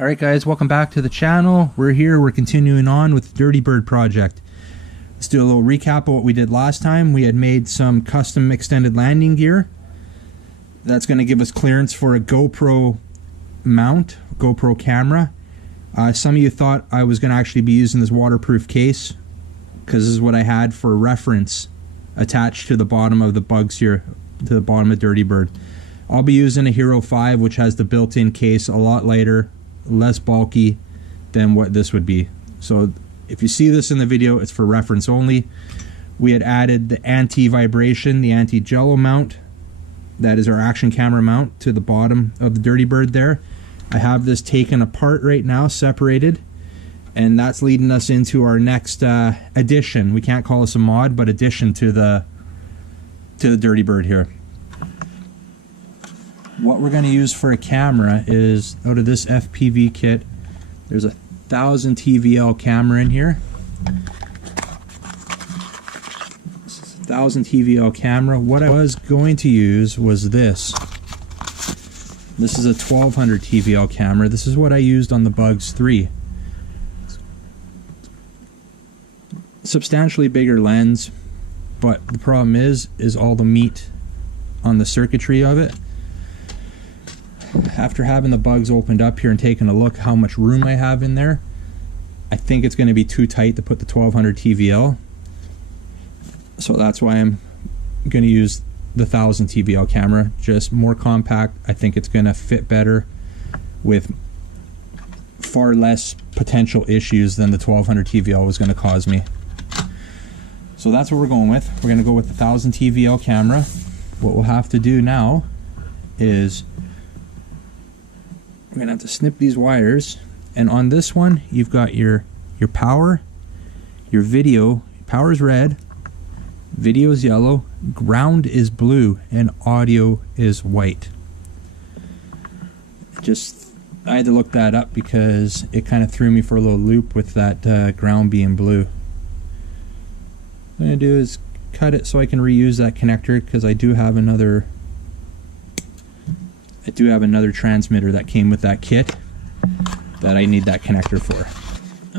Alright guys, welcome back to the channel. We're continuing on with the Dirty Bird project. Let's do a little recap of what we did last time. We had made some custom extended landing gear. That's going to give us clearance for a GoPro mount, GoPro camera. Some of you thought I was going to actually be using this waterproof case, because this is what I had for reference attached to the bottom of the bugs here, to the bottom of Dirty Bird. I'll be using a Hero 5, which has the built-in case, a lot lighter, less bulky than what this would be. So if you see this in the video, it's for reference only. We had added the anti-vibration, the anti-jello mount. That is our action camera mount to the bottom of the Dirty Bird there. I have this taken apart right now, separated, and that's leading us into our next addition. We can't call this a mod, but addition to the Dirty Bird here. What we're going to use for a camera is, out of this FPV kit, there's a 1000 TVL camera in here. This is a 1000 TVL camera. What I was going to use was this. This is a 1200 TVL camera. This is what I used on the Bugs 3. Substantially bigger lens, but the problem is all the meat on the circuitry of it. After having the bugs opened up here and taking a look how much room I have in there, I think it's going to be too tight to put the 1200 TVL. So that's why I'm going to use the 1000 TVL camera. Just more compact. I think it's going to fit better with far less potential issues than the 1200 TVL was going to cause me. So that's what we're going with. We're going to go with the 1000 TVL camera. What we'll have to do now is we're going to have to snip these wires, and on this one you've got your power, your video. Power is red, video is yellow, ground is blue, and audio is white. I had to look that up because it kind of threw me for a little loop with that ground being blue. What I'm going to do is cut it so I can reuse that connector, because I do have another transmitter that came with that kit that I need that connector for.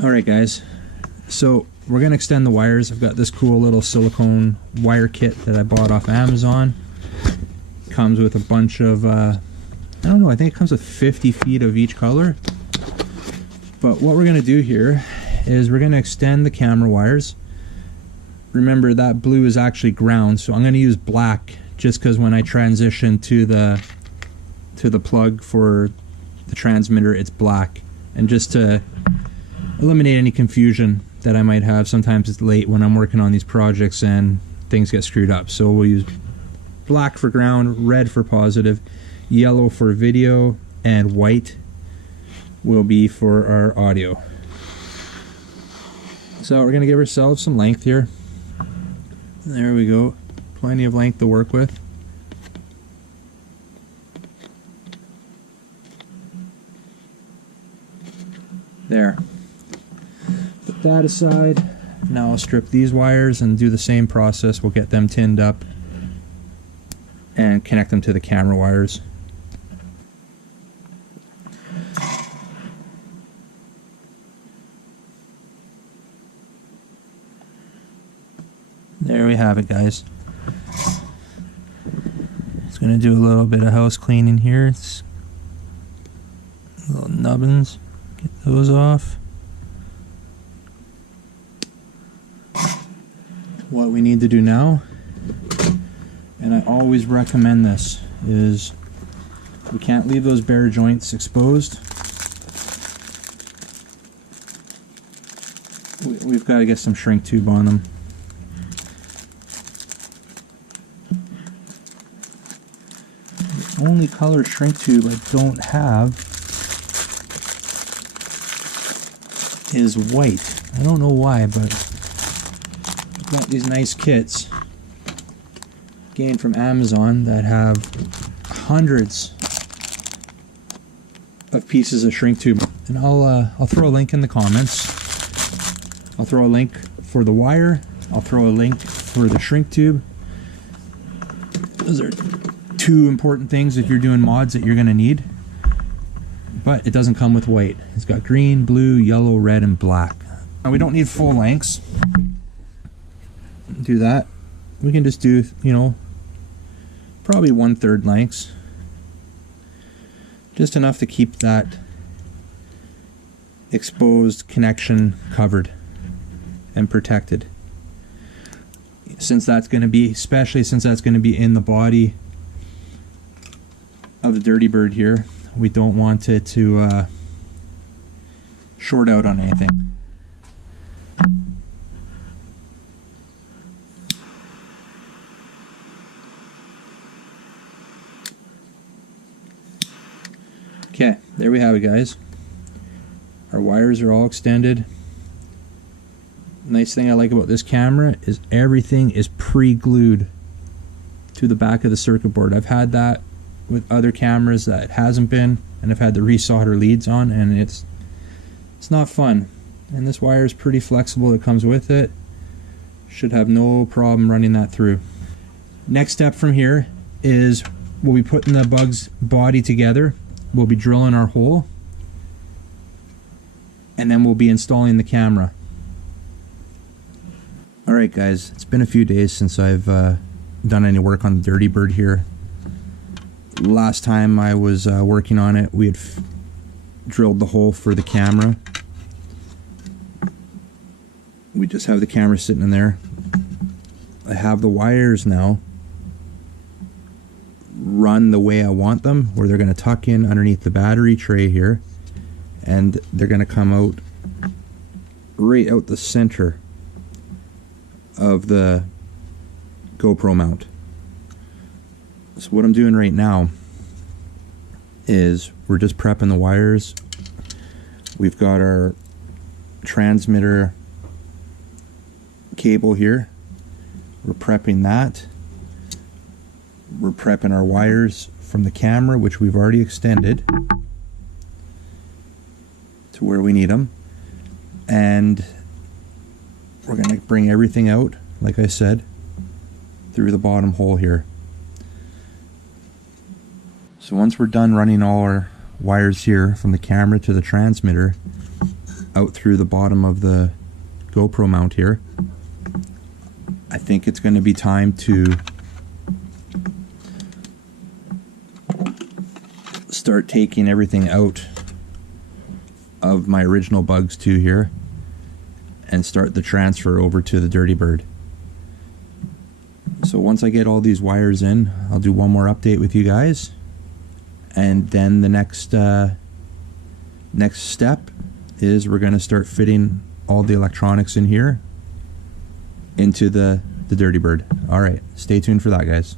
Alright guys, so we're going to extend the wires. I've got this cool little silicone wire kit that I bought off Amazon. Comes with a bunch of, I don't know, I think it comes with 50 feet of each color. But what we're going to do here is we're going to extend the camera wires. Remember that blue is actually ground, so I'm going to use black just because when I transition to the plug for the transmitter, it's black, and just to eliminate any confusion that I might have. Sometimes it's late when I'm working on these projects and things get screwed up, so we'll use black for ground, red for positive, yellow for video, and white will be for our audio. So we're gonna give ourselves some length here. There we go, plenty of length to work with. There. Put that aside. Now I'll strip these wires and do the same process. We'll get them tinned up and connect them to the camera wires. There we have it, guys. Just gonna do a little bit of house cleaning here. It's little nubbins. Get those off. What we need to do now, and I always recommend this, is we can't leave those bare joints exposed. We've got to get some shrink tube on them. The only color shrink tube I don't have is white. I don't know why, but I've got these nice kits gained from Amazon that have hundreds of pieces of shrink tube, and I'll throw a link in the comments. I'll throw a link for the wire, I'll throw a link for the shrink tube. Those are two important things if you're doing mods that you're going to need. but it doesn't come with white. It's got green, blue, yellow, red, and black. Now we don't need full lengths. Do that. We can just do, you know, probably 1/3 lengths. Just enough to keep that exposed connection covered and protected. Since that's going to be, especially since that's going to be in the body of the Dirty Bird here, we don't want it to short out on anything. Okay, there we have it, guys. Our wires are all extended. Nice thing I like about this camera is everything is pre-glued to the back of the circuit board. I've had that with other cameras that it hasn't been, and I've had to resolder leads on, and it's not fun. And this wire is pretty flexible that comes with it. Should have no problem running that through. Next step from here is we'll be putting the bug's body together. We'll be drilling our hole, and then we'll be installing the camera. Alright guys, it's been a few days since I've done any work on the Dirty Bird here. Last time I was working on it, we had drilled the hole for the camera. We just have the camera sitting in there. I have the wires now run the way I want them, where they're going to tuck in underneath the battery tray here, and they're going to come out right out the center of the GoPro mount. So what I'm doing right now is we're just prepping the wires. We've got our transmitter cable here. We're prepping that. We're prepping our wires from the camera, which we've already extended to where we need them. And we're going to bring everything out, like I said, through the bottom hole here. So once we're done running all our wires here from the camera to the transmitter out through the bottom of the GoPro mount here, I think it's going to be time to start taking everything out of my original Bugs 2 here and start the transfer over to the Dirty Bird. So once I get all these wires in, I'll do one more update with you guys, and then the next step is we're going to start fitting all the electronics in here into the Dirty Bird. Alright, stay tuned for that, guys.